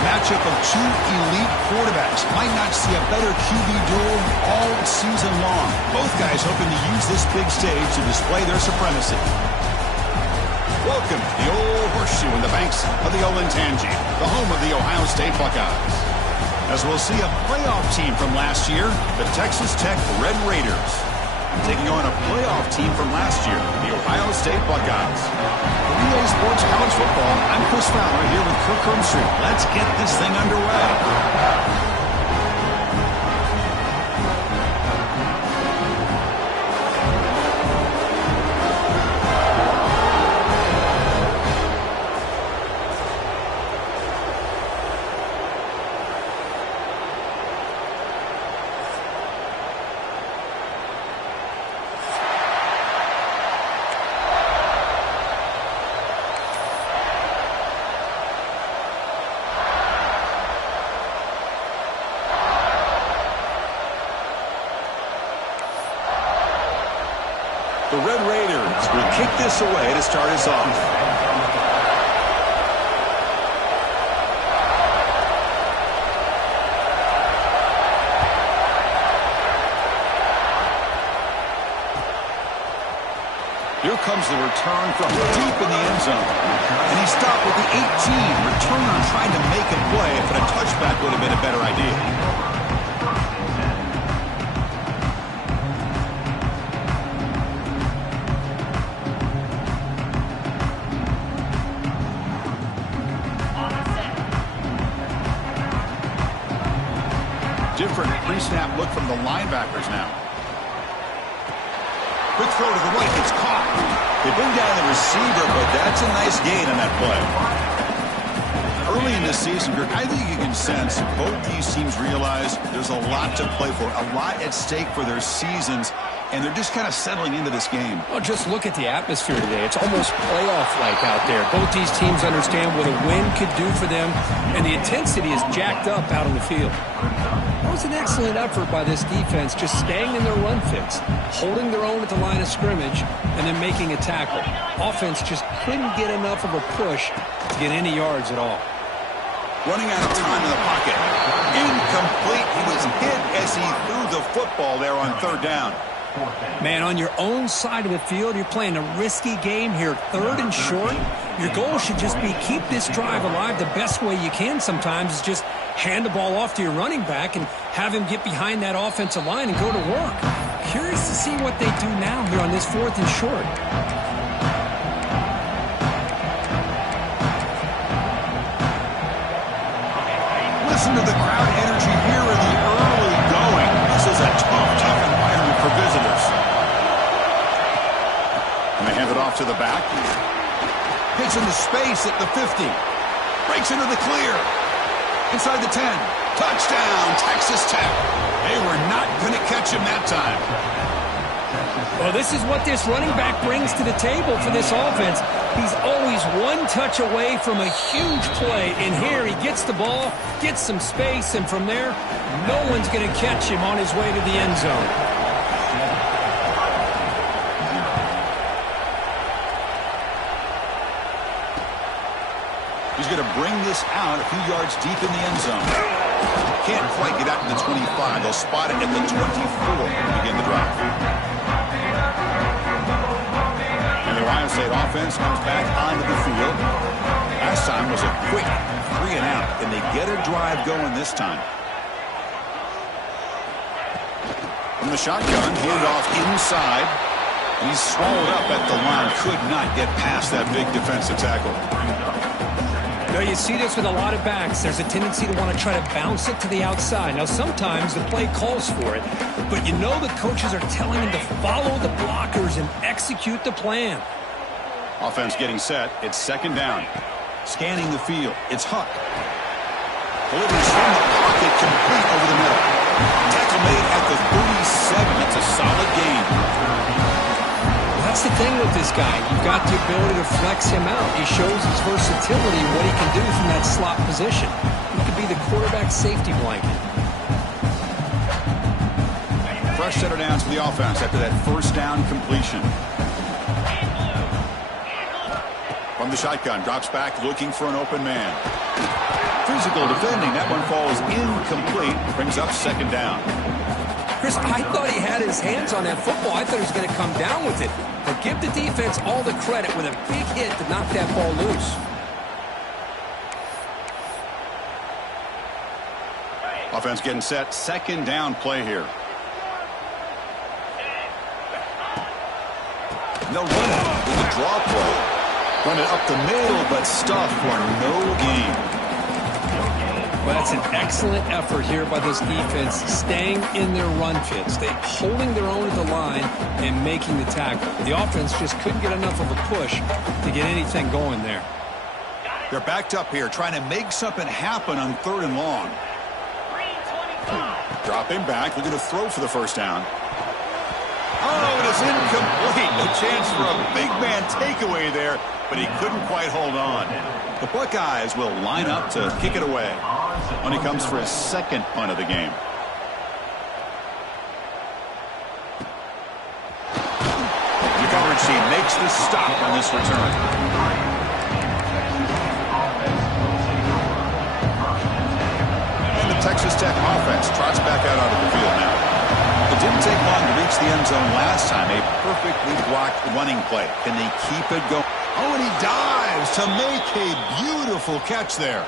Matchup of two elite quarterbacks. Might not see a better QB duel all season long. Both guys hoping to use this big stage to display their supremacy. Welcome to the old horseshoe in the banks of the Olentangy, the home of the Ohio State Buckeyes. As we'll see a playoff team from last year, the Texas Tech Red Raiders, taking on a playoff team from last year, the Ohio State Buckeyes. For EA Sports College Football, I'm Chris Fowler here with Kirk Herbstreit. Let's get this thing underway. The Red Raiders will kick this away to start us off. Here comes the return from deep in the end zone. And he stopped with the 18. Returner trying to make a play, but a touchback would have been a better idea. Different pre-snap look from the linebackers now. Quick throw to the right. It's caught. They bring down the receiver, but that's a nice gain on that play. Early in this season, Kirk, I think you can sense both these teams realize there's a lot to play for, a lot at stake for their seasons, and they're just kind of settling into this game. Well, just look at the atmosphere today. It's almost playoff-like out there. Both these teams understand what a win could do for them, and the intensity is jacked up out on the field. That was an excellent effort by this defense, just staying in their run fits, holding their own at the line of scrimmage, and then making a tackle. Offense just couldn't get enough of a push to get any yards at all. Running out of time in the pocket. Incomplete. He was hit as he threw the football there on third down. Man, on your own side of the field, you're playing a risky game here, third and short. Your goal should just be keep this drive alive the best way you can sometimes is just hand the ball off to your running back and have him get behind that offensive line and go to work. Curious to see what they do now here on this fourth and short. Listen to the crowd energy here in the early going. This is a tough environment for visitors. And they hand it off to the back. Hits into space at the 50. Breaks into the clear. Inside the 10. Touchdown, Texas Tech. They were not going to catch him that time. Well, this is what this running back brings to the table for this offense. He's always one touch away from a huge play. And here he gets the ball, gets some space, and from there, no one's going to catch him on his way to the end zone. He's going to bring this out a few yards deep in the end zone. Can't quite get out to the 25. They'll spot it at the 24 to begin the drive. And the Ohio State offense comes back onto the field. Last time was a quick 3 and out, and they get a drive going this time. From the shotgun, handoff inside. He's swallowed up at the line. Could not get past that big defensive tackle. Now, you see this with a lot of backs. There's a tendency to want to try to bounce it to the outside. Now, sometimes the play calls for it, but you know the coaches are telling him to follow the blockers and execute the plan. Offense getting set. It's second down. Scanning the field. It's Huck. Delivers from the pocket, complete over the middle. Tackle made at the 37. It's a solid gain. That's the thing with this guy. You've got the ability to flex him out. He shows his versatility and what he can do from that slot position. He could be the quarterback safety blanket. Fresh set of downs for the offense after that first down completion. From the shotgun, drops back looking for an open man. Through physical defending. That one falls incomplete. Brings up second down. Chris, I thought he had his hands on that football. I thought he was going to come down with it. But give the defense all the credit with a big hit to knock that ball loose. Offense getting set. Second down play here. They'll run it with a draw play. Run it up the middle, but stuff for no gain. Well, that's an excellent effort here by this defense, staying in their run fits. They holding their own at the line and making the tackle. The offense just couldn't get enough of a push to get anything going there. They're backed up here, trying to make something happen on 3rd and long. Dropping back, looking to throw for the first down. Oh, it is incomplete. A chance for a big man takeaway there, but he couldn't quite hold on. The Buckeyes will line up to kick it away when he comes for his second punt of the game. The coverage team makes the stop on this return. And the Texas Tech offense trots back out onto the field now. It didn't take long to reach the end zone last time. A perfectly blocked running play. Can they keep it going? Oh, and he dives to make a beautiful catch there.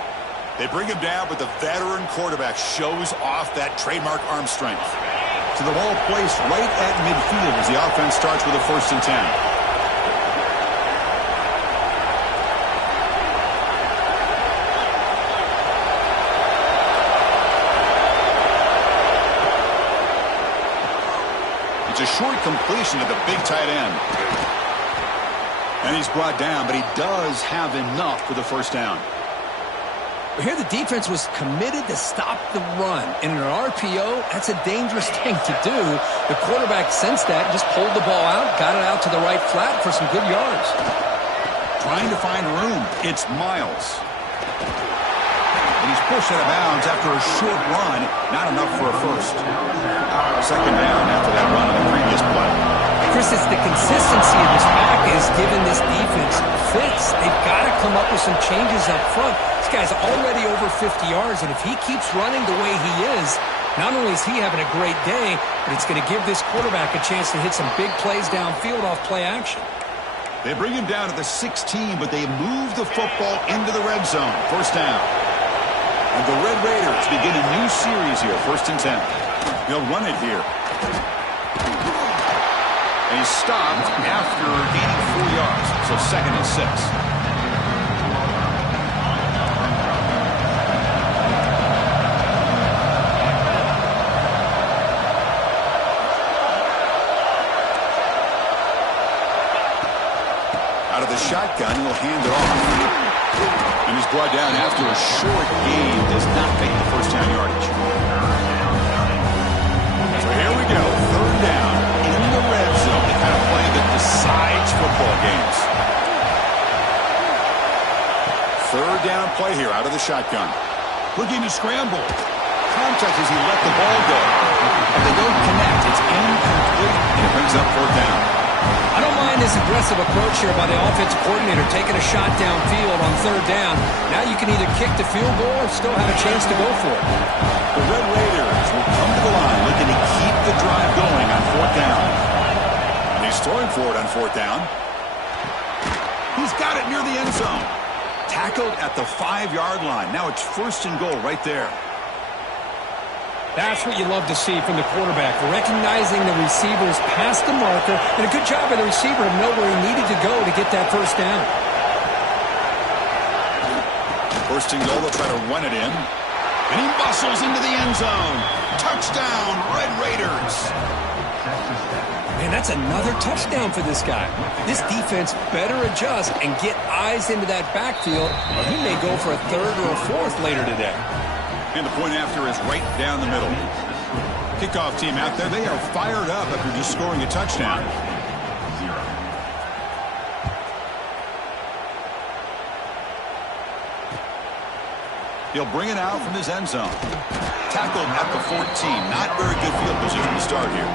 They bring him down, but the veteran quarterback shows off that trademark arm strength. So the ball placed right at midfield as the offense starts with a 1st and 10. It's a short completion to the big tight end. And he's brought down, but he does have enough for the first down. Here the defense was committed to stop the run. And in an RPO, that's a dangerous thing to do. The quarterback sensed that, just pulled the ball out, got it out to the right flat for some good yards. Trying to find room. It's Miles. And he's pushed out of bounds after a short run. Not enough for a first. Second down after that run on the previous play. Chris, it's the consistency of this back is giving this defense fits. They've got to come up with some changes up front. This guy's already over 50 yards, and if he keeps running the way he is, not only is he having a great day, but it's going to give this quarterback a chance to hit some big plays downfield off play action. They bring him down to the 16, but they move the football into the red zone. First down. And the Red Raiders begin a new series here, 1st and 10. They'll run it here. And he's stopped after gaining 4 yards, so 2nd and 6. Out of the shotgun, he'll hand it off. And he's brought down after a short gain. Does not make the first down yardage. So here we go. 3rd down in the red zone. The kind of play that decides football games. 3rd down play here out of the shotgun. Looking to scramble. Contact as he let the ball go. And they don't connect. It's incomplete. And it brings up 4th down. I don't mind this aggressive approach here by the offensive coordinator, taking a shot downfield on 3rd down. Now you can either kick the field goal or still have a chance to go for it. The Red Raiders will come to the line looking to keep the drive going on 4th down. And he's throwing for it on 4th down. He's got it near the end zone. Tackled at the 5-yard line. Now it's 1st and goal right there. That's what you love to see from the quarterback, recognizing the receivers past the marker, and a good job by the receiver to know where he needed to go to get that first down. 1st and goal, they'll try to run it in. And he muscles into the end zone. Touchdown, Red Raiders. Man, that's another touchdown for this guy. This defense better adjust and get eyes into that backfield, or he may go for a 3rd or a 4th later today. And the point after is right down the middle. Kickoff team out there, they are fired up after just scoring a touchdown. He'll bring it out from his end zone. Tackled at the 14. Not very good field position to start here.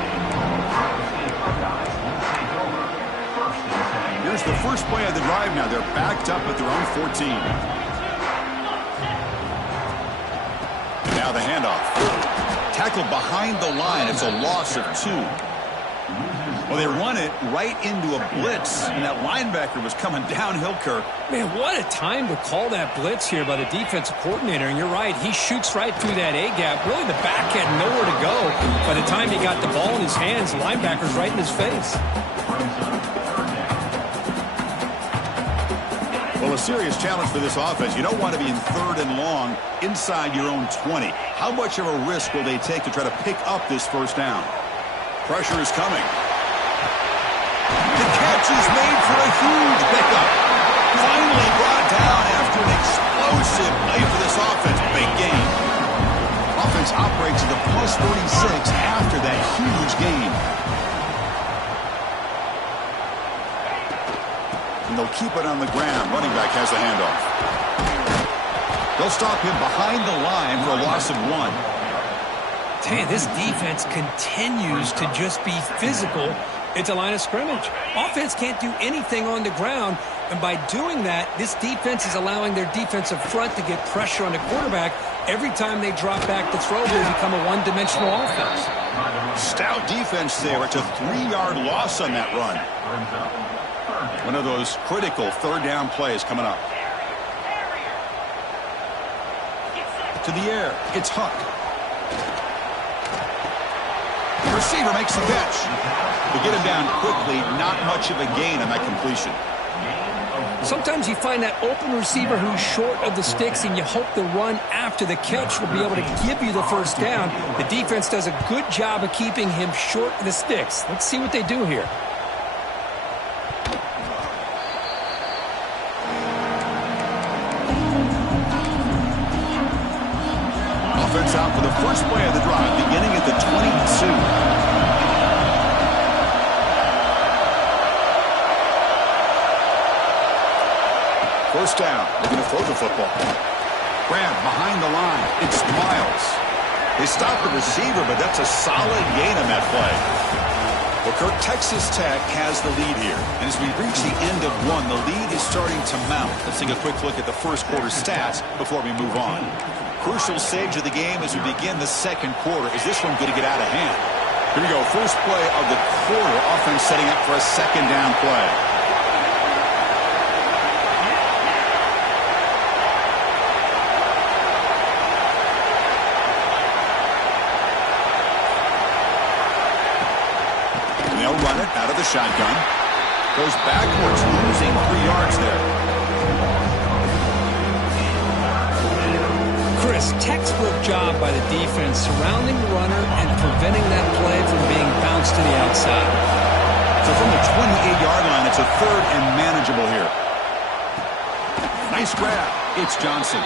Here's the first play of the drive now. They're backed up at their own 14. now the handoff. Tackled behind the line. It's a loss of 2. Well, they run it right into a blitz, and that linebacker was coming downhill, Kirk. Man, what a time to call that blitz here by the defensive coordinator. And you're right, he shoots right through that A-gap. Really, the back had nowhere to go. By the time he got the ball in his hands, the linebacker's right in his face. Well, a serious challenge for this offense. You don't want to be in 3rd and long inside your own 20. How much of a risk will they take to try to pick up this first down? Pressure is coming. The catch is made for a huge pickup. Finally brought down after an explosive play for this offense. Big gain. Offense operates at the plus 36 after that huge gain. And they'll keep it on the ground. Running back has the handoff. They'll stop him behind the line for a loss of 1. Man, this defense continues to just be physical at the line of scrimmage. Offense can't do anything on the ground, and by doing that, this defense is allowing their defensive front to get pressure on the quarterback. Every time they drop back to throw, they become a one-dimensional offense. Stout defense there. It's a 3-yard loss on that run. One of those critical 3rd down plays coming up. To the air. It's Huck. The receiver makes the catch. To get him down quickly, not much of a gain on that completion. Sometimes you find that open receiver who's short of the sticks, and you hope the run after the catch will be able to give you the first down. The defense does a good job of keeping him short of the sticks. Let's see what they do here. Offense out for the first play of the drive, beginning at the 22. First down. They're going to throw the football. Grab behind the line. It's Miles. They stop the receiver, but that's a solid gain on that play. Well, Kirk, Texas Tech has the lead here. And as we reach the end of 1, the lead is starting to mount. Let's take a quick look at the first quarter stats before we move on. Crucial stage of the game as we begin the second quarter. Is this one going to get out of hand? Here we go. First play of the quarter. Offense setting up for a second down play. They'll run it out of the shotgun. Goes backwards, losing 3 yards there. Chris, textbook job by the defense surrounding the runner and preventing that play from being bounced to the outside. So from the 28-yard line, it's a 3rd and manageable here. Nice grab. It's Johnson.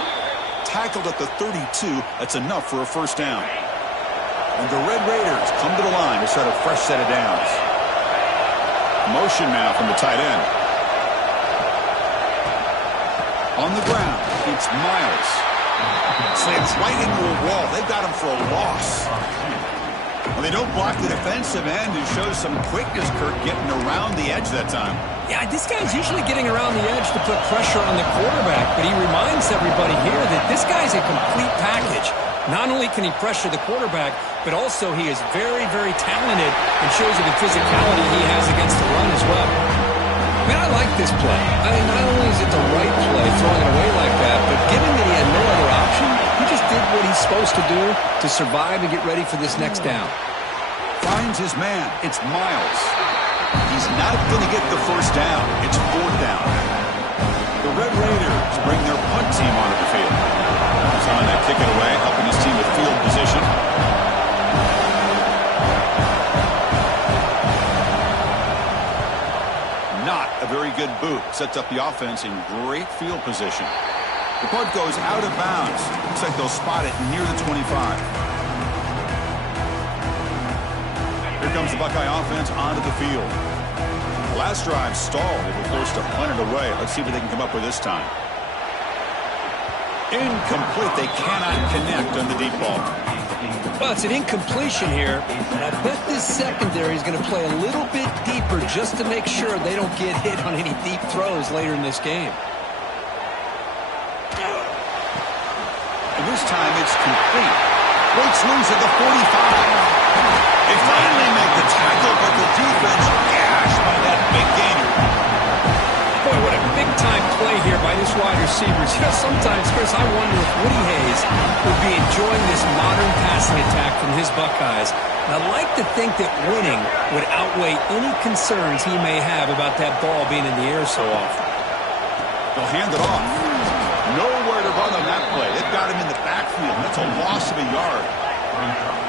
Tackled at the 32. That's enough for a first down. And the Red Raiders come to the line to start a fresh set of downs. Motion now from the tight end. On the ground, it's Miles. Slams right into a wall. They've got him for a loss. Well, they don't block the defensive end, who shows some quickness, Kirk, getting around the edge that time. Yeah, this guy's usually getting around the edge to put pressure on the quarterback, but he reminds everybody here that this guy's a complete package. Not only can he pressure the quarterback, but also he is very, very talented and shows you the physicality he has against the run as well. I mean, I like this play. I mean, not only is it the right play, throwing it away like that, but given that he had no other option, he just did what he's supposed to do to survive and get ready for this next down. Finds his man. It's Miles. He's not going to get the first down. It's 4th down. The Red Raiders bring their punt team onto the field. Someone that kick it away, helping his team with field position. Not a very good boot. Sets up the offense in great field position. The punt goes out of bounds. Looks like they'll spot it near the 25. Here comes the Buckeye offense onto the field. The last drive stalled. They were forced to punt it away. Let's see what they can come up with this time. Incomplete. They cannot connect on the deep ball. Well, it's an incompletion here, and I bet this secondary is going to play a little bit deeper just to make sure they don't get hit on any deep throws later in this game. And this time it's complete. Breaks loose at the 45. They finally make the tackle, but the defense gashed by that big gainer. Boy, what a big-time play here by this wide receiver. You know, sometimes, Chris, I wonder if Woody Hayes would be enjoying this modern passing attack from his Buckeyes. And I'd like to think that winning would outweigh any concerns he may have about that ball being in the air so often. They'll hand it off. Nowhere to run on that play. They've got him in the backfield. That's a loss of a yard.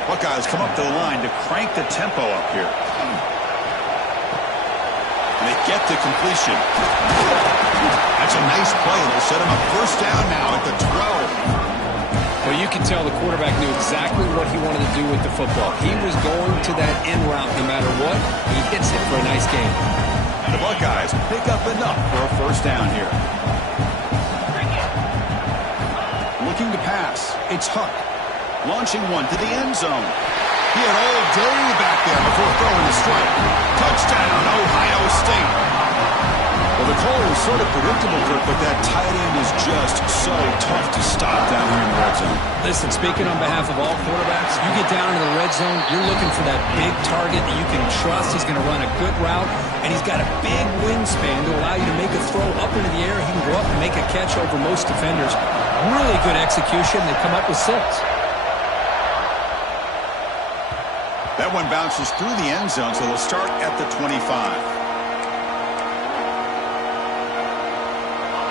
Buckeyes come up to the line to crank the tempo up here. And they get to completion. That's a nice play. They'll set him up first down now at the 12. Well, you can tell the quarterback knew exactly what he wanted to do with the football. He was going to that end route no matter what. He hits it for a nice game. The Buckeyes pick up enough for a first down here. Looking to pass. It's Huck. Launching one to the end zone. He had all day back there before throwing the strike. Touchdown, Ohio State. Well, the call was sort of predictable, Kirk, but that tight end is just so tough to stop down here in the red zone. Listen, speaking on behalf of all quarterbacks, you get down into the red zone, you're looking for that big target that you can trust. He's going to run a good route, and he's got a big wingspan to allow you to make a throw up into the air. He can go up and make a catch over most defenders. Really good execution. They come up with 6. That one bounces through the end zone, so they'll start at the 25.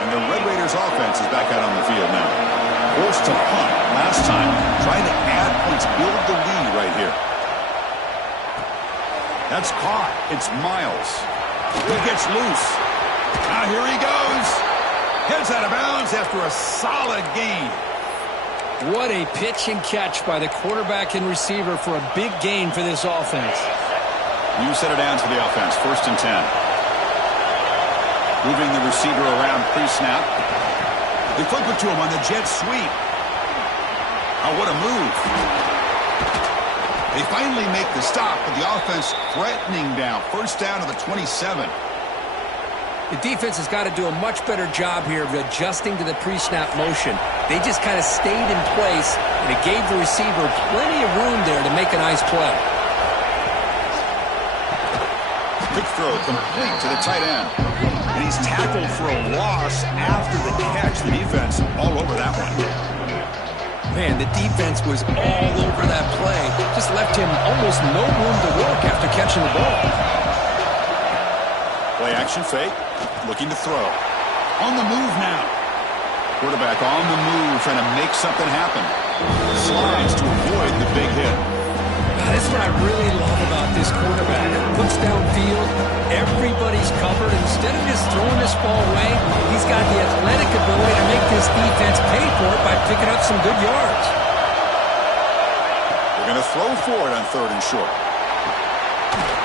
And the Red Raiders offense is back out on the field now. Forced to punt last time, trying to add points, build the lead right here. That's caught. It's Miles. He gets loose. Now here he goes. Heads out of bounds after a solid gain. What a pitch and catch by the quarterback and receiver for a big gain for this offense. You set it down to the offense. 1st and 10. Moving the receiver around pre-snap. They flip it to him on the jet sweep. Oh, what a move. They finally make the stop, but the offense threatening down. 1st down to the 27. The defense has got to do a much better job here of adjusting to the pre-snap motion. They just kind of stayed in place, and it gave the receiver plenty of room there to make a nice play. Quick throw complete to the tight end. And he's tackled for a loss after the catch. The defense all over that one. Man, the defense was all over that play. Just left him almost no room to work after catching the ball. Play action fake. Looking to throw. On the move now. Quarterback on the move, trying to make something happen. Slides to avoid the big hit. That's what I really love about this quarterback. Looks downfield, everybody's covered. Instead of just throwing this ball away, he's got the athletic ability to make this defense pay for it by picking up some good yards. They're going to throw for it on 3rd and short.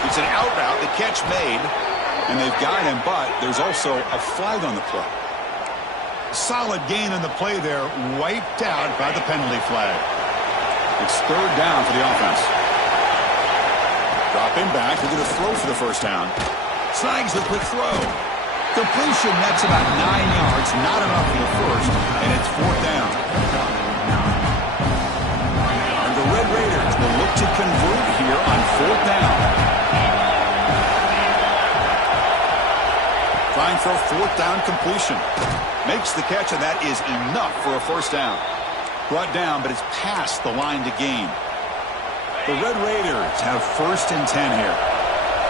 It's an out route, the catch made, and they've got him, but there's also a flag on the play. Solid gain on the play there, wiped out by the penalty flag. It's 3rd down for the offense. Dropping back, they're going to throw for the 1st down. Snags the quick throw. Completion, that's about 9 yards, not enough for the 1st, and it's 4th down. And the Red Raiders will look to convert here on 4th down. Trying for a 4th down completion. Makes the catch, and that is enough for a 1st down. Brought down, but it's past the line to gain. The Red Raiders have 1st and 10 here.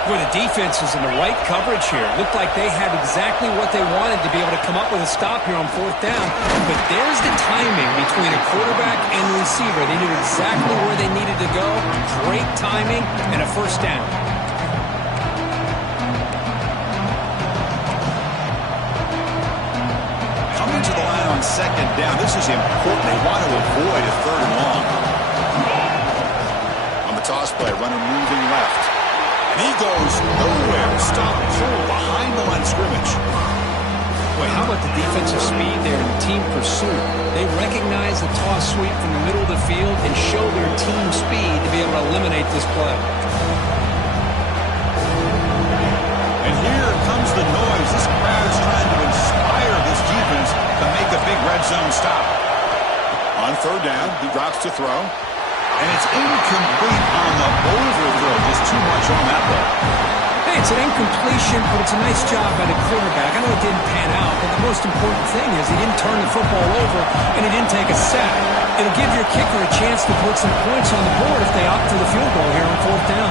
Well, the defense is in the right coverage here. Looked like they had exactly what they wanted to be able to come up with a stop here on 4th down. But there's the timing between a quarterback and the receiver. They knew exactly where they needed to go. Great timing and a 1st down. Coming to the line on 2nd down. This is important. They want to avoid a 3rd and long. On the toss play, runner moving left. And he goes nowhere. Stop behind the line of scrimmage. Boy, how about the defensive speed there in team pursuit? They recognize the toss sweep from the middle of the field and show their team speed to be able to eliminate this play. And here comes the noise. This crowd is trying to inspire this defense to make a big red zone stop. On On third down, he drops to throw. And it's incomplete on the overthrow. Just too much on that ball. Hey, it's an incompletion, but it's a nice job by the quarterback. I know it didn't pan out, but the most important thing is he didn't turn the football over and he didn't take a sack. It'll give your kicker a chance to put some points on the board if they opt for the field goal here on fourth down.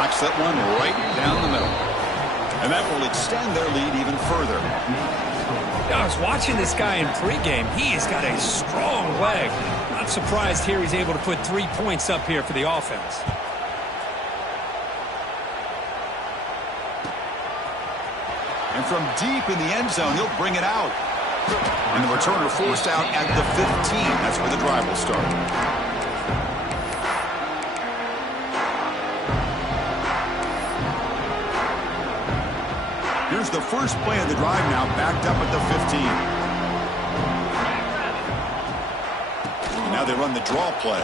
Knocks that one right down the middle. And that will extend their lead even further. I was watching this guy in pregame. He has got a strong leg. Not surprised here he's able to put 3 points up here for the offense. And from deep in the end zone, he'll bring it out. And the returner forced out at the 15. That's where the drive will start. Here's the first play of the drive now, backed up at the 15. And now they run the draw play.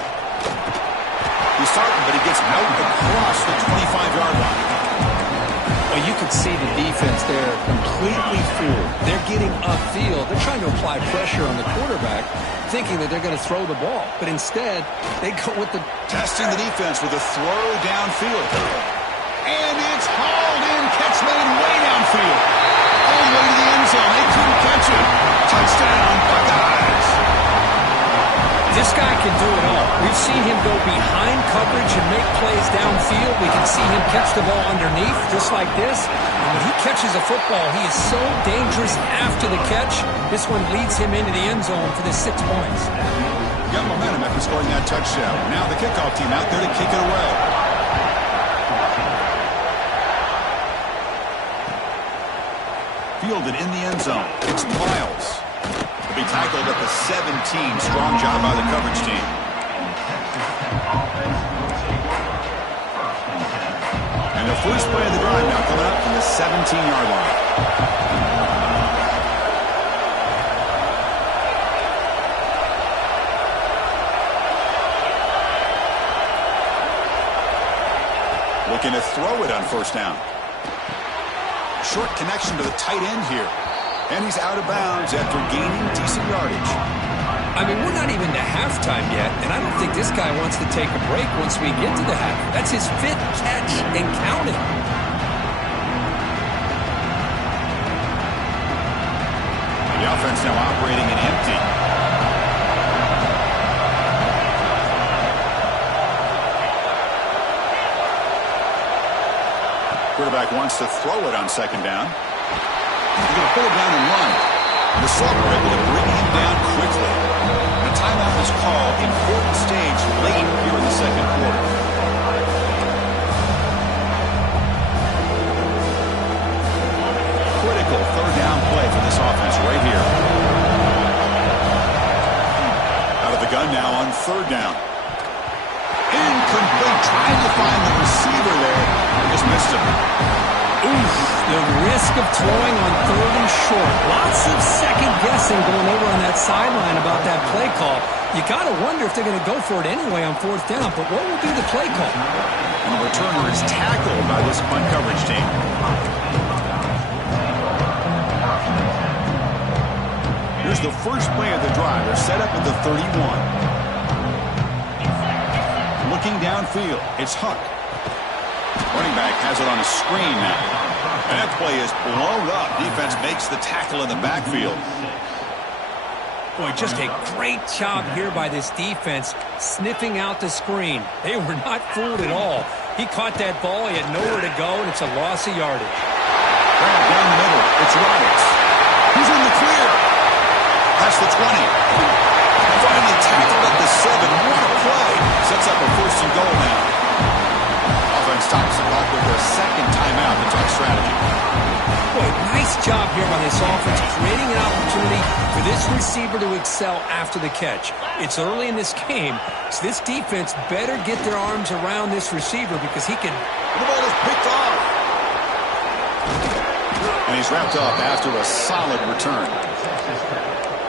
He's starting, but he gets out across the 25-yard line. Well, you could see the defense there completely fooled. They're getting upfield. They're trying to apply pressure on the quarterback, thinking that they're going to throw the ball. But instead, they go with the... Testing the defense with a throw downfield. And it's hauled in. Catch made way downfield. All the way to the end zone. They couldn't catch it. Touchdown, Buckeyes. This guy can do it all. We've seen him go behind coverage and make plays downfield. We can see him catch the ball underneath, just like this. And when he catches a football, he is so dangerous after the catch. This one leads him into the end zone for the 6 points. Got momentum after scoring that touchdown. Now the kickoff team out there to kick it away. Fielded in the end zone. It's Miles. He'll be tackled at the 17. Strong job by the coverage team. And the first play of the drive now coming up from the 17-yard line. Looking to throw it on first down. Short connection to the tight end here. And he's out of bounds after gaining decent yardage. I mean, we're not even to halftime yet, and I don't think this guy wants to take a break once we get to the half. That's his 5th catch and counting. The offense now operating in empty. Quarterback wants to throw it on second down. He's going to pull it down and run. And the Sluggers are able to bring him down quickly. And a timeout is called. Important stage late here in the second quarter. Critical third down play for this offense right here. Out of the gun now on third down. Incomplete. Trying to find the receiver there. Just missed him. Oof, the risk of throwing on third and short. Lots of second guessing going over on that sideline about that play call. You got to wonder if they're going to go for it anyway on fourth down, but what will be the play call? And the returner is tackled by this punt coverage team. Here's the first play of the drive. They're set up at the 31. Looking downfield, it's Huck. Running back has it on a screen now. And that play is blown up. Defense makes the tackle in the backfield. Boy, just a great job here by this defense, sniffing out the screen. They were not fooled at all. He caught that ball. He had nowhere to go, and it's a loss of yardage. Down the middle, it's Roberts. He's in the clear. That's the 20. Finally tackled at the 7. What a play. Sets up a first and goal now. Offense stops the clock with their second timeout to talk strategy. Boy, nice job here by this offense, creating an opportunity for this receiver to excel after the catch. It's early in this game, so this defense better get their arms around this receiver because he can... The ball is picked off. And he's wrapped up after a solid return.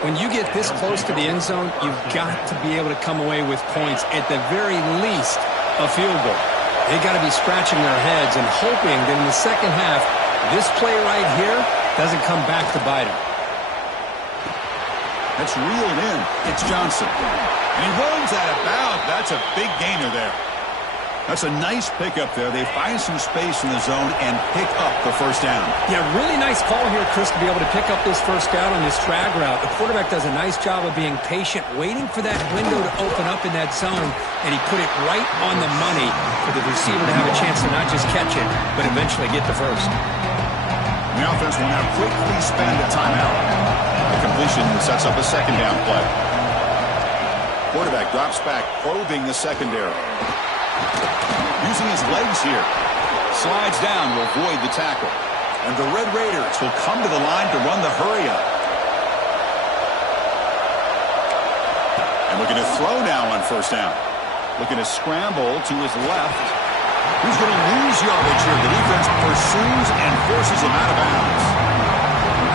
When you get this close to the end zone, you've got to be able to come away with points, at the very least, a field goal. They got to be scratching their heads and hoping that in the second half, this play right here doesn't come back to bite them. It's reeled in. It's Johnson. And he runs that about. That's a big gainer there. That's a nice pickup there. They find some space in the zone and pick up the first down. Yeah, really nice call here, Chris, to be able to pick up this first down on this drag route. The quarterback does a nice job of being patient, waiting for that window to open up in that zone, and he put it right on the money for the receiver to have a chance to not just catch it, but eventually get the first. The offense will now quickly spend a timeout. The completion sets up a second down play. Quarterback drops back, probing the secondary. Using his legs here. Slides down to avoid the tackle. And the Red Raiders will come to the line to run the hurry up. And looking to throw now on first down. Looking to scramble to his left. He's going to lose yardage here. The defense pursues and forces him out of bounds.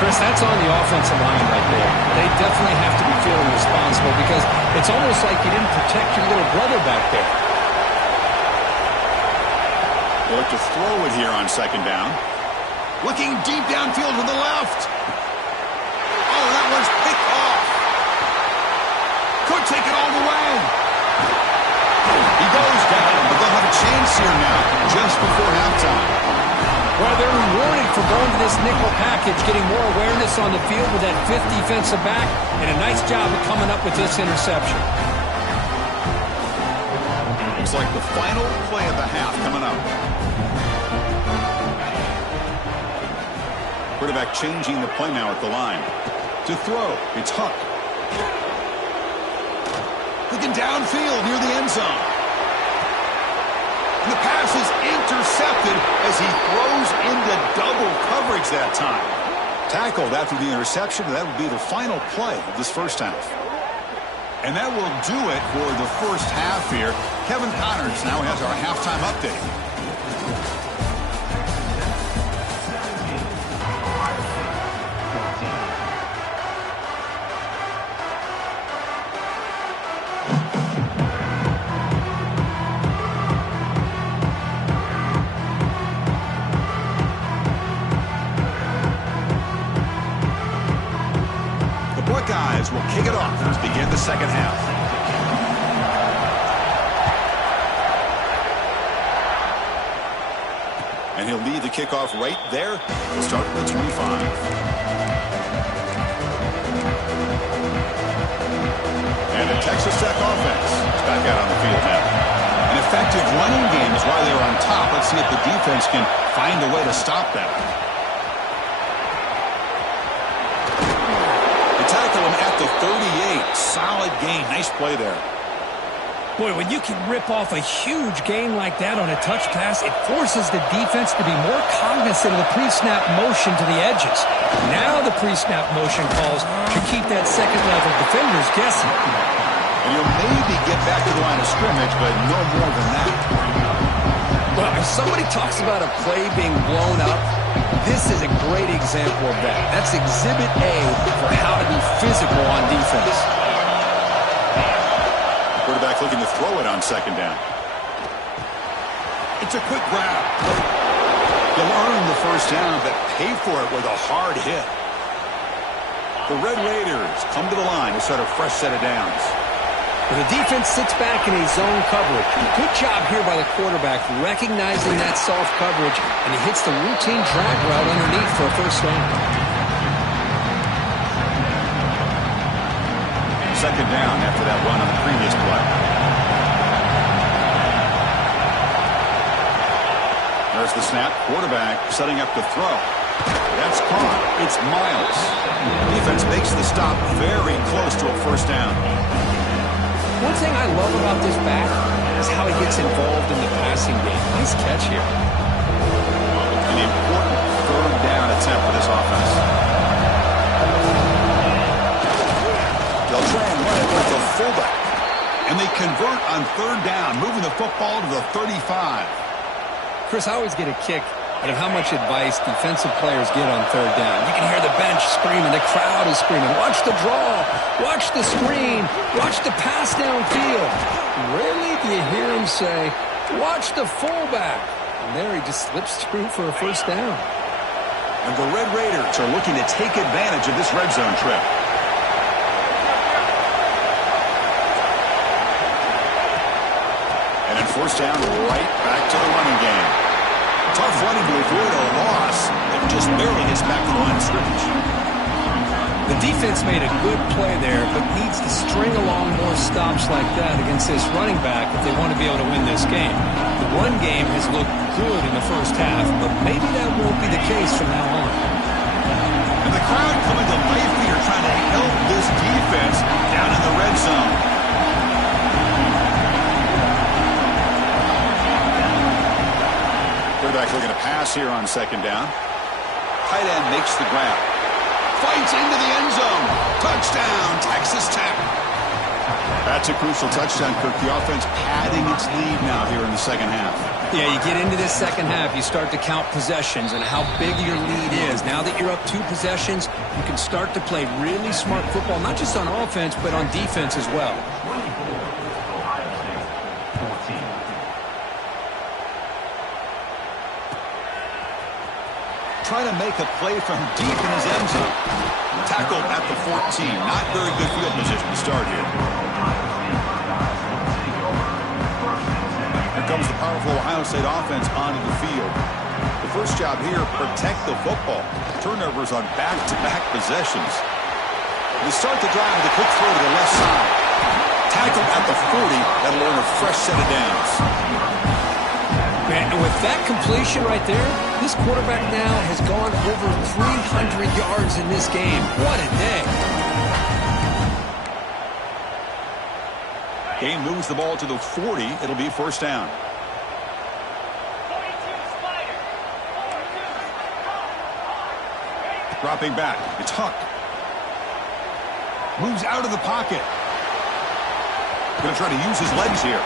Chris, that's on the offensive line right there. They definitely have to be feeling responsible because it's almost like you didn't protect your little brother back there. They'll look to throw it here on second down. Looking deep downfield to the left. Oh, that one's picked off. Could take it all the way. He goes down, but they'll have a chance here now, just before halftime. Well, they're rewarded for going to this nickel package, getting more awareness on the field with that fifth defensive back, and a nice job of coming up with this interception. Looks like the final play of the half coming up. Quarterback changing the play now at the line. To throw, it's Huck. Looking downfield near the end zone. And the pass is intercepted as he throws into double coverage that time. Tackled after the interception, that would be the final play of this first half. And that will do it for the first half here. Kevin Connors now has our halftime update. Will kick it off as we begin the second half. And he'll lead the kickoff right there. We'll start with the 25. And the Texas Tech offense is back out on the field now. An effective running game is why they're on top. Let's see if the defense can find a way to stop that. At the 38, solid gain. Nice play there. Boy, when you can rip off a huge gain like that on a touch pass, it forces the defense to be more cognizant of the pre-snap motion to the edges. Now the pre-snap motion calls to keep that second-level defenders guessing. And you'll maybe get back to the line of scrimmage, but no more than that. Well, if somebody talks about a play being blown up, this is a great example of that. That's Exhibit A for how to be physical on defense. Quarterback looking to throw it on second down. It's a quick grab. He'll earn the first down, but pay for it with a hard hit. The Red Raiders come to the line to start a fresh set of downs. Well, the defense sits back in a zone coverage. Good job here by the quarterback, recognizing that soft coverage, and he hits the routine drag route underneath for a first down. Second down after that run on the previous play. There's the snap. Quarterback setting up to throw. That's caught. It's Miles. Defense makes the stop very close to a first down. One thing I love about this back is how he gets involved in the passing game. Nice catch here. An important third down attempt for this offense. They'll try and run it with the fullback. And they convert on third down, moving the football to the 35. Chris, I always get a kick out of how much advice defensive players get on third down. You can hear the bench screaming. The crowd is screaming. Watch the draw. Watch the screen. Watch the pass downfield. Rarely do you hear him say, watch the fullback. And there he just slips through for a first down. And the Red Raiders are looking to take advantage of this red zone trip. first down, right back to the running game. Tough running to avoid a loss. It just barely gets back to the line of scrimmage. The defense made a good play there, but needs to string along more stops like that against this running back if they want to be able to win this game. The run game has looked good in the first half, but maybe that won't be the case from now on. And the crowd coming to life here trying to help this defense down in the red zone. Quarterback looking to pass here on second down. Tight end makes the grab. Fights into the end zone. Touchdown, Texas Tech. That's a crucial touchdown, Kirk. The offense padding its lead now here in the second half. Yeah, you get into this second half, you start to count possessions and how big your lead is. Now that you're up 2 possessions, you can start to play really smart football, not just on offense, but on defense as well. Trying to make a play from deep in his end zone. Tackled at the 14. Not very good field position to start here. Here comes the powerful Ohio State offense onto the field. The first job here, protect the football. Turnovers on back-to-back possessions. They start the drive with a quick throw to the left side. Tackled at the 40. That'll earn a fresh set of downs. And with that completion right there, this quarterback now has gone over 300 yards in this game. What a day. Game moves the ball to the 40. It'll be first down. Dropping back. It's Huck. Moves out of the pocket. Going to try to use his legs here.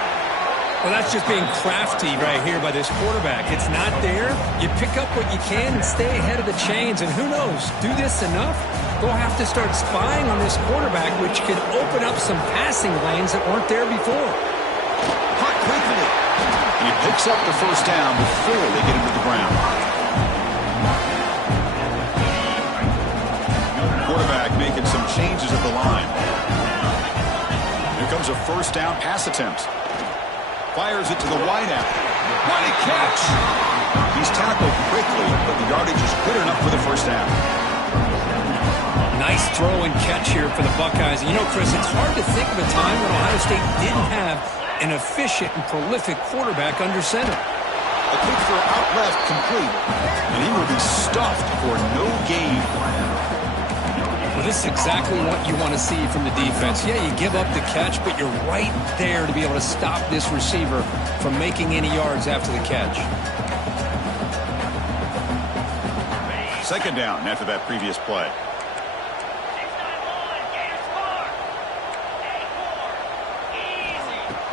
Well, that's just being crafty right here by this quarterback. It's not there. You pick up what you can and stay ahead of the chains. And who knows, do this enough, they'll have to start spying on this quarterback, which could open up some passing lanes that weren't there before. Huck quickly. And he picks up the first down before they get him to the ground. Quarterback making some changes at the line. Here comes a first down pass attempt. Fires it to the wideout. What a catch! He's tackled quickly, but the yardage is good enough for the first down. Nice throw and catch here for the Buckeyes. And you know, Chris, it's hard to think of a time when Ohio State didn't have an efficient and prolific quarterback under center. A quick throw out left, complete. And he will be stuffed for no gain. Well, this is exactly what you want to see from the defense. Yeah, you give up the catch, but you're right there to be able to stop this receiver from making any yards after the catch. Second down after that previous play.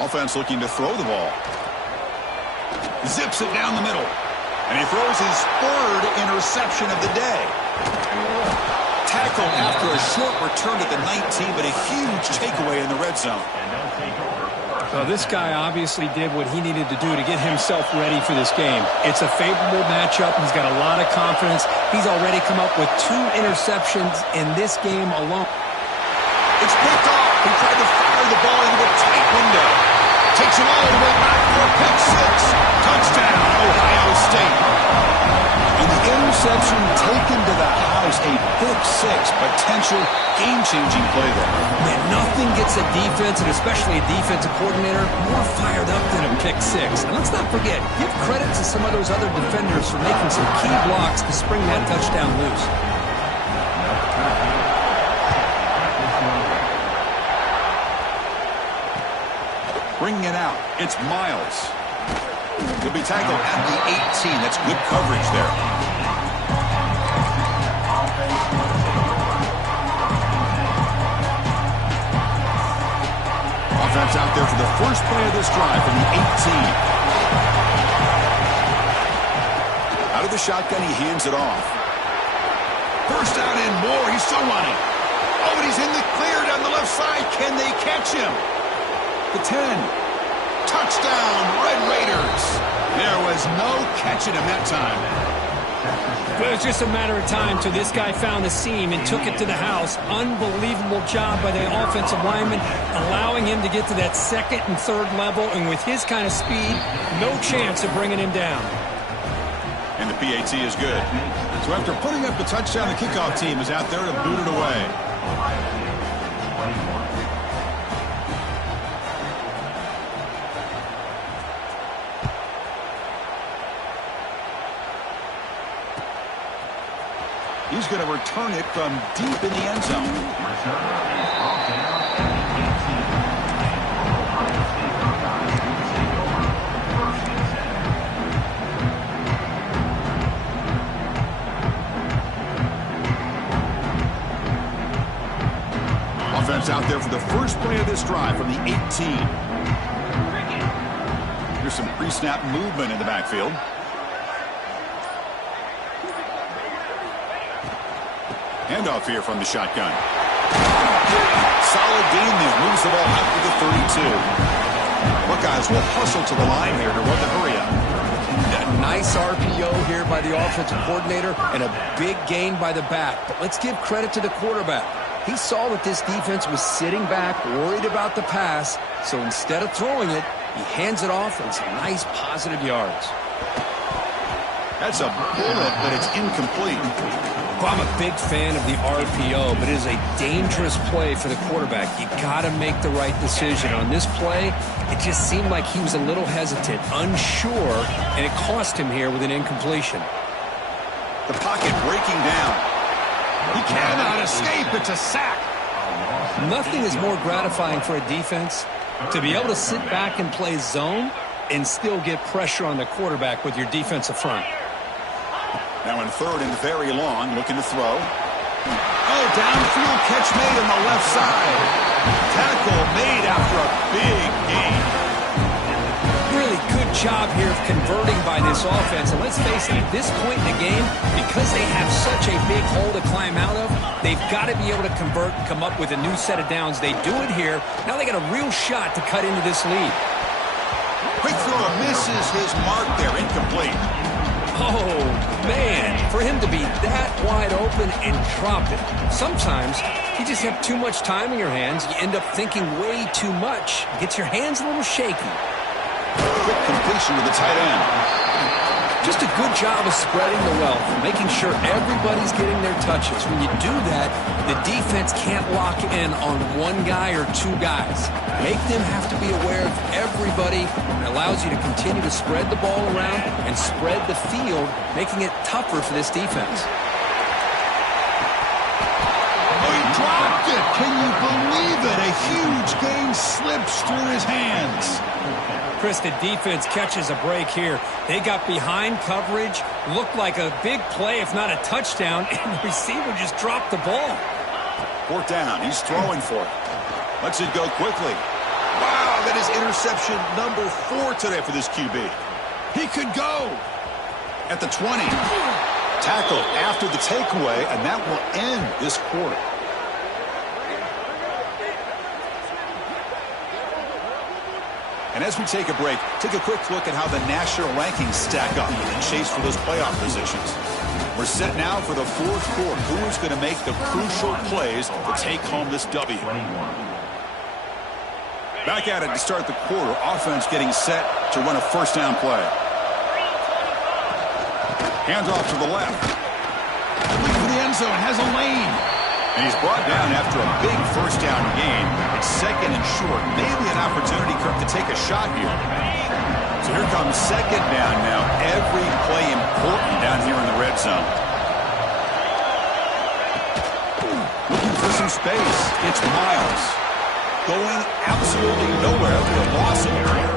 Offense looking to throw the ball. Zips it down the middle. And he throws his 3rd interception of the day. Tackled after a short return to the 19, but a huge takeaway in the red zone. Well, this guy obviously did what he needed to do to get himself ready for this game. It's a favorable matchup. He's got a lot of confidence. He's already come up with 2 interceptions in this game alone. It's picked off. He tried to fire the ball into a tight window. Takes it all the way back for a pick 6. Touchdown, Ohio State. And the interception taken to the house, a pick 6, potential game-changing play there. Man, nothing gets a defense, and especially a defensive coordinator, more fired up than a pick 6. And let's not forget, give credit to some of those other defenders for making some key blocks to spring that touchdown loose. Bringing it out, it's Miles. He'll be tackled at the 18. That's good coverage there. Offense out there for the first play of this drive from the 18. Out of the shotgun, he hands it off. First down and more. He's still running. Oh, and he's in the clear down the left side. Can they catch him? The 10. Touchdown, Red Raiders. There was no catching him that time. But it was just a matter of time till this guy found the seam and took it to the house. Unbelievable job by the offensive lineman, allowing him to get to that second and third level, and with his kind of speed, no chance of bringing him down. And the PAT is good. So after putting up the touchdown, the kickoff team is out there to boot it away. He's going to return it from deep in the end zone. Offense out there for the first play of this drive from the 18. Here's some pre-snap movement in the backfield. Handoff here from the shotgun. Solid gain there. Moves the ball out to the 32. Buckeyes will hustle to the line here to run the hurry up. A nice RPO here by the offensive coordinator and a big gain by the back. But let's give credit to the quarterback. He saw that this defense was sitting back, worried about the pass. So instead of throwing it, he hands it off and some nice positive yards. That's a bullet, but it's incomplete. Well, I'm a big fan of the RPO, but it is a dangerous play for the quarterback. You got to make the right decision. On this play, it just seemed like he was a little hesitant, unsure, and it cost him here with an incompletion. The pocket breaking down. He cannot escape. It's a sack. Nothing is more gratifying for a defense to be able to sit back and play zone and still get pressure on the quarterback with your defensive front. Now in third and very long, looking to throw. Oh, downfield catch made on the left side. Tackle made after a big gain. Really good job here of converting by this offense. And let's face it, at this point in the game, because they have such a big hole to climb out of, they've got to be able to convert and come up with a new set of downs. They do it here. Now they got a real shot to cut into this lead. Quick throw misses his mark there, incomplete. Oh, man, for him to be that wide open and drop it. Sometimes you just have too much time in your hands. You end up thinking way too much. It gets your hands a little shaky. Quick completion to the tight end. Just a good job of spreading the wealth, making sure everybody's getting their touches. When you do that, the defense can't lock in on one guy or two guys. Make them have to be aware of everybody. It allows you to continue to spread the ball around and spread the field, making it tougher for this defense. Oh, he dropped it. Can you believe it? A huge gain slips through his hands. Chris, the defense catches a break here. They got behind coverage, looked like a big play, if not a touchdown, and the receiver just dropped the ball. Fourth down. He's throwing for it. Lets it go quickly. Wow, that is interception number 4 today for this QB. He could go at the 20. Tackled after the takeaway, and that will end this quarter. And as we take a break, take a quick look at how the national rankings stack up in the chase for those playoff positions. We're set now for the fourth quarter. Who is going to make the crucial plays to take home this W? Back at it to start the quarter. Offense getting set to run a first down play. Hands off to the left. Looking for the end zone, has a lane. And he's brought down after a big first down gain. It's second and short. Maybe an opportunity, Kirk, to take a shot here. So here comes second down now. Every play important down here in the red zone. Looking for some space. It's Miles. Going absolutely nowhere for a loss of area.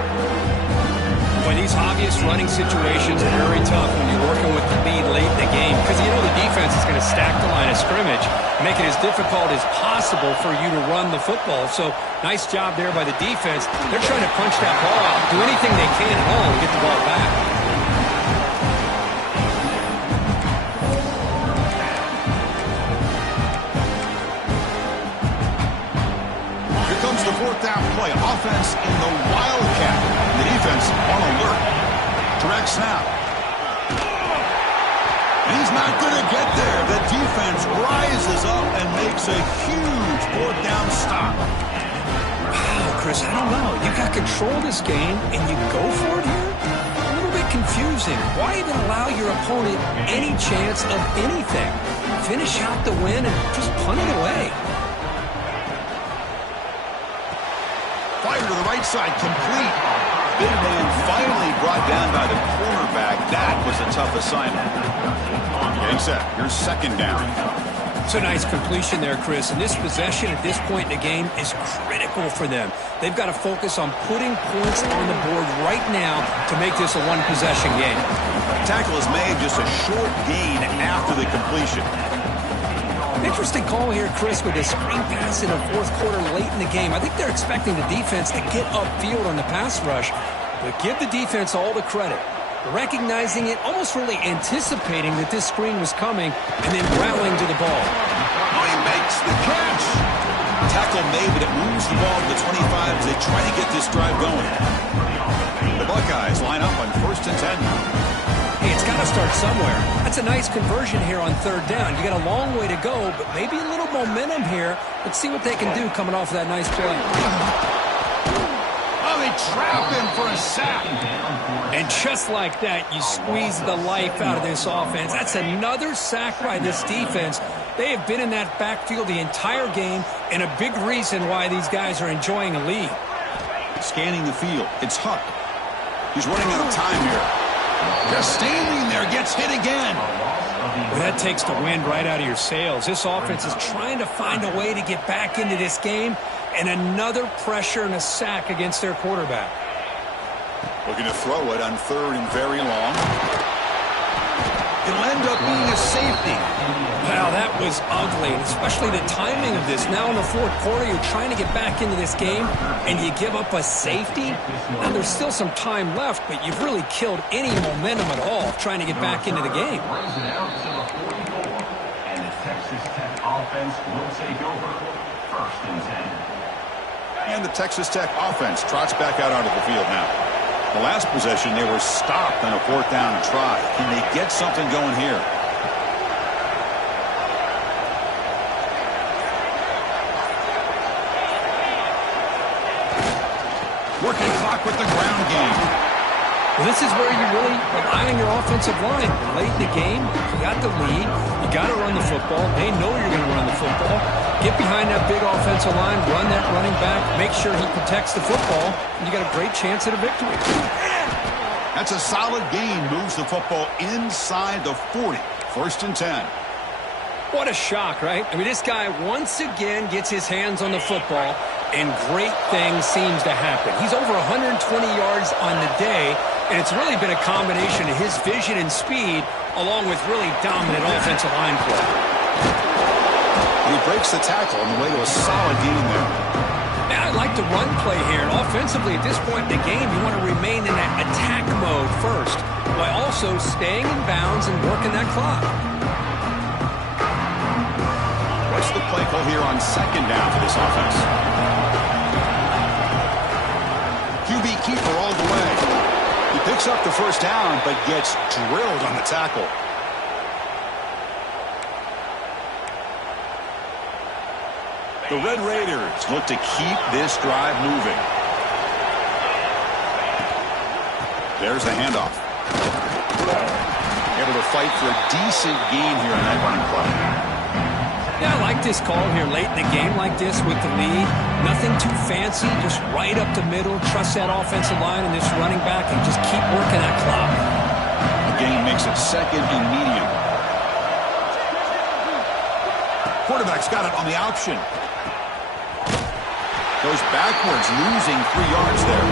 Boy, these obvious running situations are very tough when you're working with the lead late in the game because you know the defense is going to stack the line of scrimmage, make it as difficult as possible for you to run the football. So nice job there by the defense. They're trying to punch that ball out, do anything they can at all to get the ball back. Here comes the fourth down play. Offense in the Wildcat. The defense on alert. Direct snap. He's not going to get there. The defense rises up and makes a huge fourth down stop. Wow, Chris, I don't know. You got control of this game, and you go for it here? A little bit confusing. Why even allow your opponent any chance of anything? Finish out the win and just punt it away. Fire to the right side, complete. Big man finally brought down by the cornerback. That was a tough assignment. Getting set. Here's second down. It's a nice completion there, Chris. And this possession at this point in the game is critical for them. They've got to focus on putting points on the board right now to make this a one-possession game. Tackle is made, just a short gain after the completion. Interesting call here, Chris, with this screen pass in the fourth quarter late in the game. I think they're expecting the defense to get upfield on the pass rush, but give the defense all the credit. Recognizing it, almost really anticipating that this screen was coming, and then rallying to the ball. Oh, he makes the catch. Tackle made, but it moves the ball to the 25 as they try to get this drive going. The Buckeyes line up on 1st and 10. Hey, it's got to start somewhere. That's a nice conversion here on third down. You got a long way to go, but maybe a little momentum here. Let's see what they can do coming off of that nice play. Oh, they trap him for a sack. And just like that, you squeeze the life out of this offense. That's another sack by this defense. They have been in that backfield the entire game, and a big reason why these guys are enjoying a lead. Scanning the field. It's Huck. He's running out of time here. Just standing there, gets hit again. Well, that takes the wind right out of your sails. This offense is trying to find a way to get back into this game, and another pressure and a sack against their quarterback. Looking to throw it on 3rd and very long. It'll end up being a safety. Wow, that was ugly, and especially the timing of this. Now in the fourth quarter, you're trying to get back into this game, and you give up a safety. Now there's still some time left, but you've really killed any momentum at all trying to get back into the game. And the Texas Tech offense will take over 1st and 10. And the Texas Tech offense trots back out onto the field now. The last possession, they were stopped on a 4th down try. Can they get something going here? Working clock with the ground game. Well, this is where you really rely on your offensive line. Late in the game, you got the lead. You got to run the football. They know you're going to run the football. Get behind that big offensive line, run that running back, make sure he protects the football, and you got a great chance at a victory. That's a solid gain. Moves the football inside the 40. 1st and 10. What a shock, right? I mean, this guy once again gets his hands on the football, and great things seems to happen. He's over 120 yards on the day, and it's really been a combination of his vision and speed along with really dominant offensive line play. He breaks the tackle on the way to a solid gain there. Now, I like the run play here. And offensively, at this point in the game, you want to remain in that attack mode first, while also staying in bounds and working that clock. What's the play call here on 2nd down for this offense? QB keeper all the way. He picks up the 1st down, but gets drilled on the tackle. The Red Raiders look to keep this drive moving. There's the handoff. Able to fight for a decent gain here in that running play. Yeah, I like this call here late in the game like this with the lead. Nothing too fancy, just right up the middle. Trust that offensive line and this running back and just keep working that clock. The gain makes it 2nd and medium. Quarterback's got it on the option. Goes backwards, losing 3 yards there.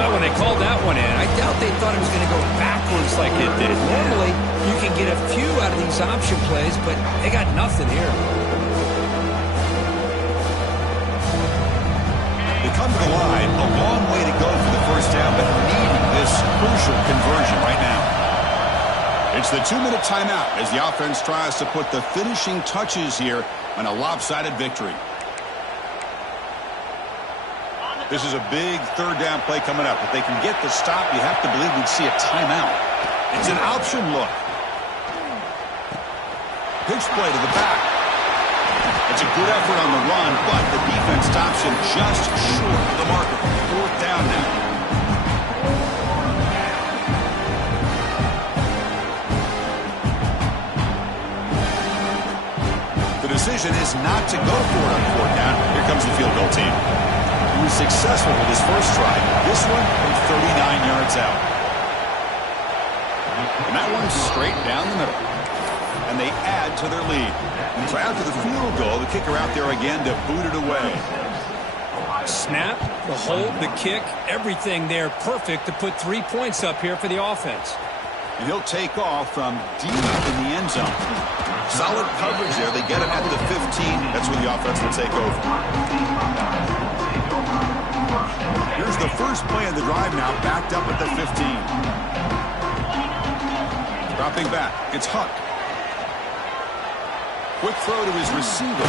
Well, when they called that one in, I doubt they thought it was going to go backwards like it did. Normally, you can get a few out of these option plays, but they got nothing here. They come to the line, a long way to go for the 1st down, but needing this crucial conversion right now. It's the 2-minute timeout as the offense tries to put the finishing touches here on a lopsided victory. This is a big 3rd down play coming up. If they can get the stop, you have to believe we'd see a timeout. It's an option look. Pitch play to the back. It's a good effort on the run, but the defense stops him just short of the marker. Fourth down now. The decision is not to go for it on fourth down. Here comes the field goal team. He was successful with his first try. This one from 39 yards out. And that one's straight down the middle. And they add to their lead. So after the field goal, the kicker out there again to boot it away. Snap, the hold, the kick, everything there perfect to put 3 points up here for the offense. And he'll take off from deep in the end zone. Solid coverage there. They get him at the 15. That's where the offense will take over. Here's the first play of the drive now, backed up at the 15. Dropping back, it's Huck. Quick throw to his receiver.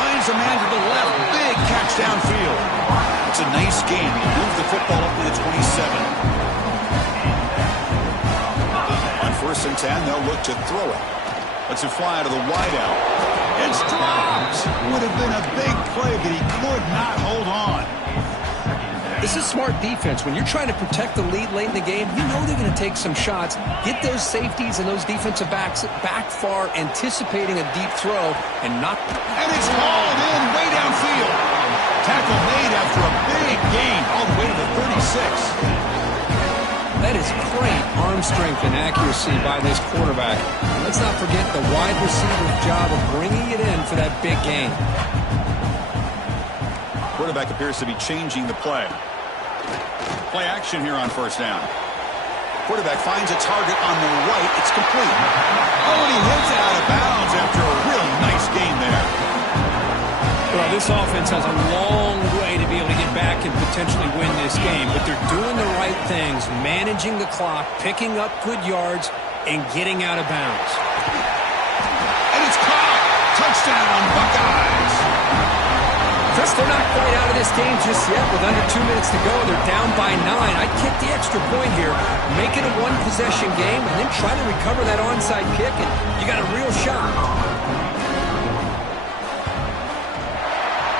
Finds a man to the left. Big catch downfield. It's a nice game. He moved the football up to the 27. On 1st and 10, they'll look to throw it. Lets it fly to the wideout. It's dropped. Would have been a big play, but he could not hold on. This is smart defense. When you're trying to protect the lead late in the game, you know they're going to take some shots. Get those safeties and those defensive backs back far, anticipating a deep throw, and not... And it's hauled in way downfield. Tackle made after a big gain all the way to the 36. That is great arm strength and accuracy by this quarterback. And let's not forget the wide receiver's job of bringing it in for that big gain. Quarterback appears to be changing the play. Play action here on 1st down. Quarterback finds a target on the right. It's complete. Oh, and he hits it out of bounds after a really nice gain there. Well, this offense has a long way to be able to get back and potentially win this game, but they're doing the right things, managing the clock, picking up good yards, and getting out of bounds. And it's caught. Touchdown, Buckeyes. Chris, they're not quite out of this game just yet. With under 2 minutes to go, they're down by 9. I'd kick the extra point here, make it a one-possession game, and then try to recover that onside kick, and you got a real shot.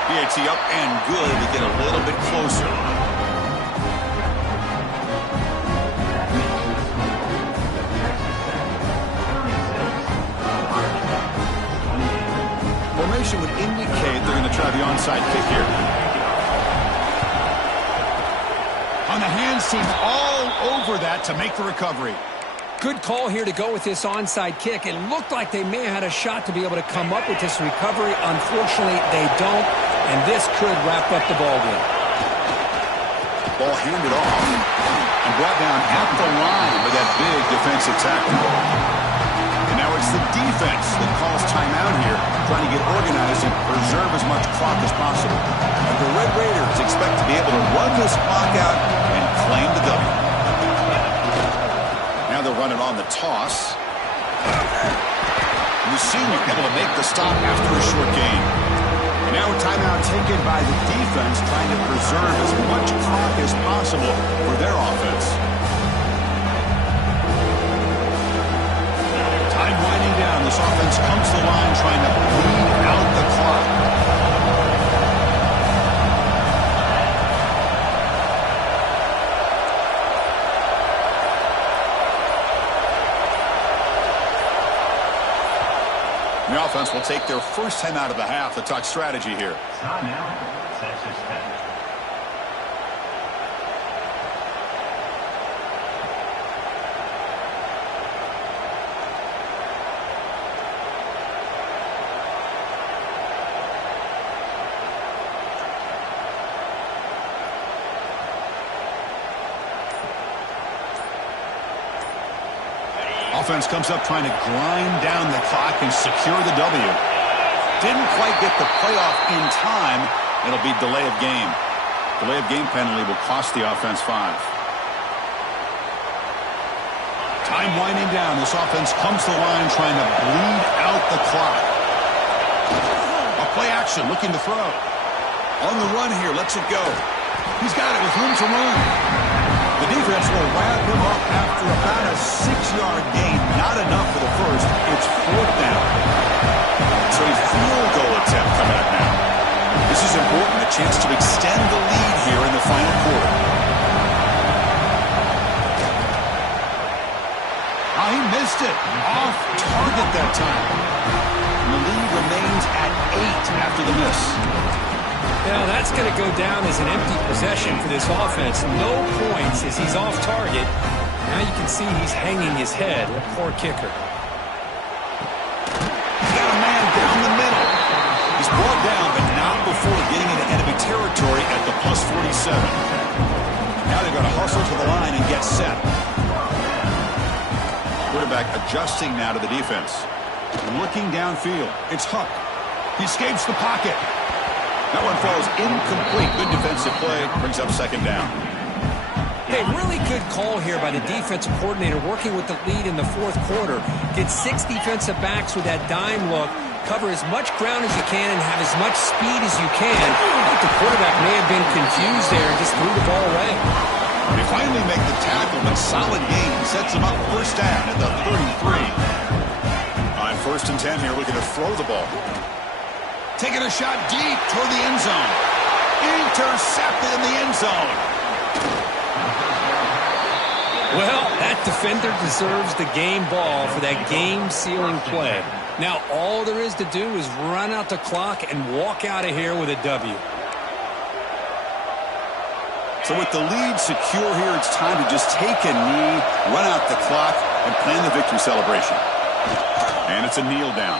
PAT up and good to get a little bit closer. Formation would indicate they're going to try the onside kick here. On the hands team all over that to make the recovery. Good call here to go with this onside kick. It looked like they may have had a shot to be able to come up with this recovery. Unfortunately, they don't, and this could wrap up the ball game. Ball handed off and brought down at the line with that big defensive tackle. And now it's the defense that calls timeout here, trying to get organized and preserve as much clock as possible. And the Red Raiders expect to be able to run this clock out and claim the W. Now they'll run it on the toss. And the senior able to make the stop after a short gain. And now a timeout taken by the defense, trying to preserve as much clock as possible for their offense. Time winding down. This offense comes to the line trying to bleed out the clock. The offense will take their first time out of the half to talk strategy here. Texas Tech. Offense comes up trying to grind down the clock and secure the W. Didn't quite get the playoff in time. It'll be delay of game. Delay of game penalty will cost the offense 5. Time winding down. This offense comes to the line trying to bleed out the clock. A play action looking to throw. On the run here. Lets it go. He's got it with room to run. The defense will wrap him up after about a 6-yard gain. Not enough for the first. It's 4th down. So a field goal attempt coming up now. This is important. A chance to extend the lead here in the final quarter. Oh, he missed it. Off target that time. And the lead remains at 8 after the miss. Now that's going to go down as an empty possession for this offense. No points as he's off target. Now you can see he's hanging his head. Poor kicker. He's got a man down the middle. He's brought down, but not before getting into enemy territory at the +47. Now they're going to hustle to the line and get set. Quarterback adjusting now to the defense. Looking downfield. It's Huck. He escapes the pocket. That one falls incomplete. Good defensive play. Brings up 2nd down. Hey, really good call here by the defensive coordinator working with the lead in the 4th quarter. Get 6 defensive backs with that dime look. Cover as much ground as you can and have as much speed as you can. I think the quarterback may have been confused there and just threw the ball away. They finally make the tackle, but solid gain sets them up 1st down at the 33. On 1st and 10 here, looking to throw the ball. Taking a shot deep toward the end zone. Intercepted in the end zone. Well, that defender deserves the game ball for that game-sealing play. Now all there is to do is run out the clock and walk out of here with a W. So with the lead secure here, it's time to just take a knee, run out the clock, and plan the victory celebration. And it's a kneel down.